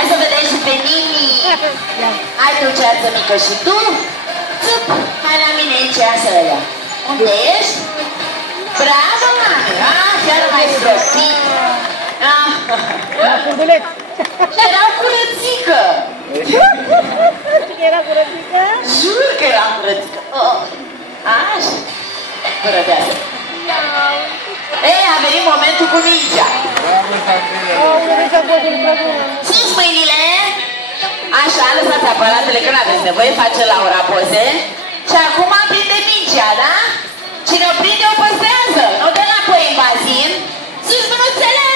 Hai să vedem și pe Nini. Hai tu, ceață mică, și tu. Țup, hai la mine în ceasă ăla. Unde ești? Bravo, mami! Ah, chiar mai stropit. La funduleț. Era curățică. Era curățică? Jur că era curățică. Așa. Curăteasă. Ei, a venit momentul cu mingea. Sus mâinile. Așa, lăsați aparatele, că n-aveți nevoie, face Laura poze. Și acum prinde mingea, da? Cine o prinde, o păstrează. Nu dă înapoi în bazin. Sus mânuțele!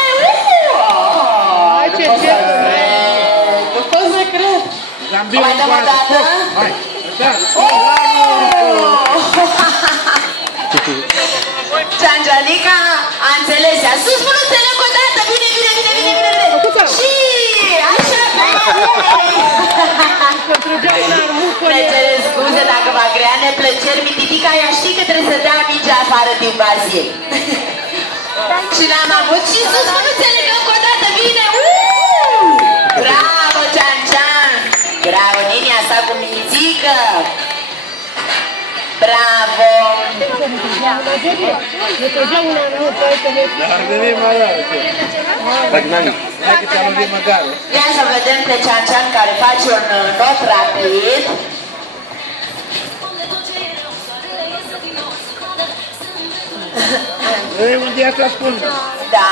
Nu pot să cred. O mai dăm o dată? Hai, Ciangianica a înțeles. Sus mânuțele încă o dată. Bine, bine, bine, bine, bine. Și așa. Ne cere scuze dacă va crea neplăceri. Mititica ea știi că trebuie să dea mingea afară din bazin. Și n-am avut și sus mânuțele încă o dată. Bine. Bravo, Cian-Cian. Bravo, Nini, asta cu mințică. Bravo! Ia să vedem pe Cian-Cian care face un not rapid. Unde asta spun? Da.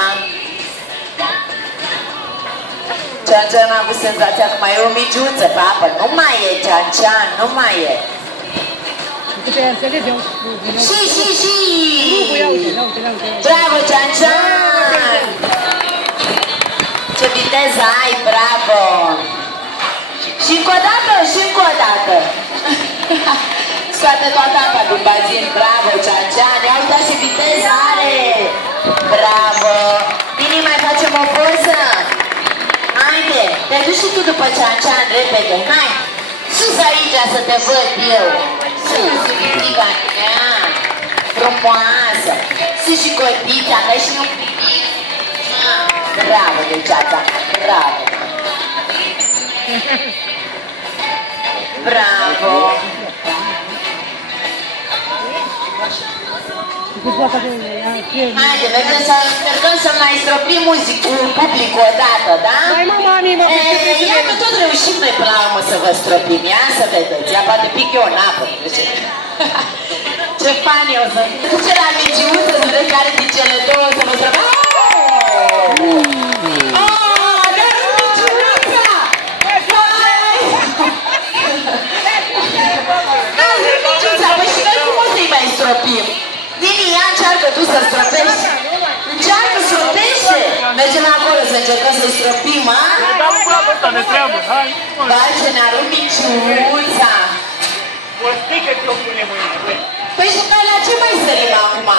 Cian-Cian a avut senzația că mai e o migiuță pe apă. Nu mai e, Cian-Cian, nu mai e. Și! Bravo, Cian-Cian! Ce viteză ai, bravo! Și încă o dată, și încă o dată! Scoate toată apa din bazin, bravo, Cian-Cian! Ia uita și viteză are! Bravo! Nini, mai facem o poză? Haide, te duci și tu după Cian-Cian, repede, hai! Sus aici să te văd eu! Sus, iubitica mea! Frumoasă! Sus și cotița, că și un pic! Bravo, dulceața! Bravo! Bravo! Haide, mergem să încercăm să mai stropim publicul odată, da? Ia că tot reușim noi până la urmă să vă stropim, ia să vedeți, ia poate pic eu în apă. Ce fan eu să duce la migiuță să vezi care din cele două să vă stropim. Dar nu migiuța! Dar nu migiuța, băi și noi cum o să-i mai stropim? Nini, ia încearcă tu să stropești. Încearcă, stropește. Mergem acolo să încercăm să-i stropim, a? Dar ce ne-a rupt minciuța. Păi și noi la ce mai sărim acum?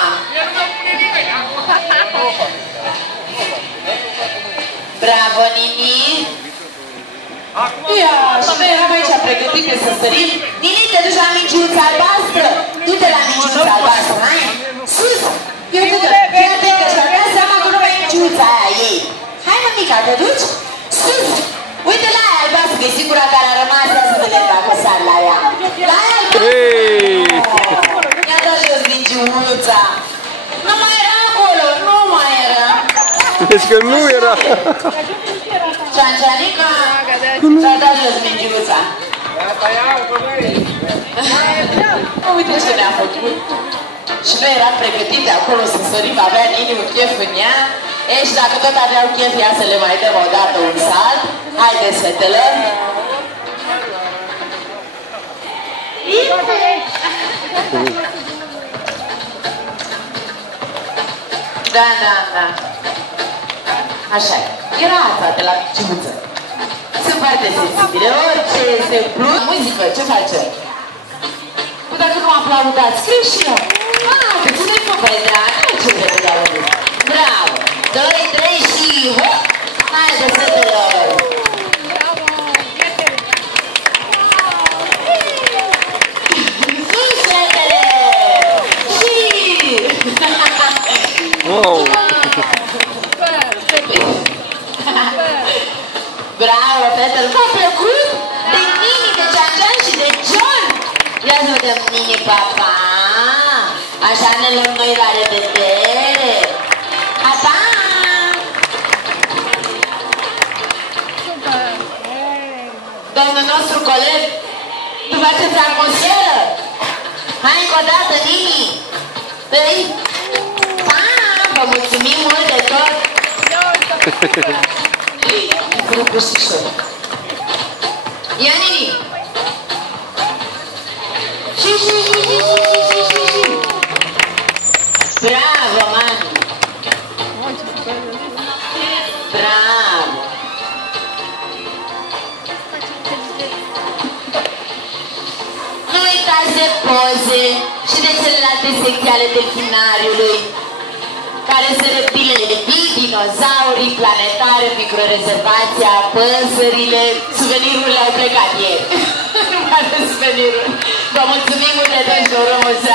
Bravo, Nini. Ia, și noi eram aici pregătite să sărim. Nini, te duci la minciuța albastră. Du-te la minciuța albastră, hai? Sus! Eu te duc. Fii atent că și-ar dea seama că nu mai e minciuța aia ei. Hai, mămica, te duci? Sus! Uite la aia albastră, că e singura care a rămas. Ia să vedem dacă sar la ea. La aia albastră! I-a dat jos minciuța. Nu mai era acolo, nu mai era. Deci că nu era. Ciangianica și-a dat jos minciuța. Uite ce ne-a făcut. Și noi eram pregătite acolo să sărim, avea Nini un chef în ea. Și dacă tot aveau chef, ia să le mai dăm o dată un salt. Haideți, fetele! Da. Așa e. Era asta de la minciuță. Sunt foarte sensibile. Orice se plus. Muzică, ce facem? Păi dacă nu aplaudați, scriu și eu. Pe ține-i pe vedea, nu ce vedea la rând. Bravo! 2, 3 și hop! Haide, fetelor! Sus, fetele! Și! Bravo, fetele! V-a plăcut? De Nini, de Jean-Jean și de John! Ia să vedem, Nini, papa! Așa ne luăm noi la revedere! Pa! Domnul nostru coleg, tu faceți atmosferă? Hai încă o dată, Nini! Ei? Pa! Vă mulțumim mult de tot! Vreau pustișor. Ia, Nini! Și. Bravo, mami! Bravo! Nu uitați de poze și de celelalte secții ale delfinariului, care sunt reptilele vii, dinozaurii, planetare, microrezervația, păsările, suvenirurile au plecat ieri. Nu mai are suveniruri. Vă mulțumim mult de tot și vă urăm o zi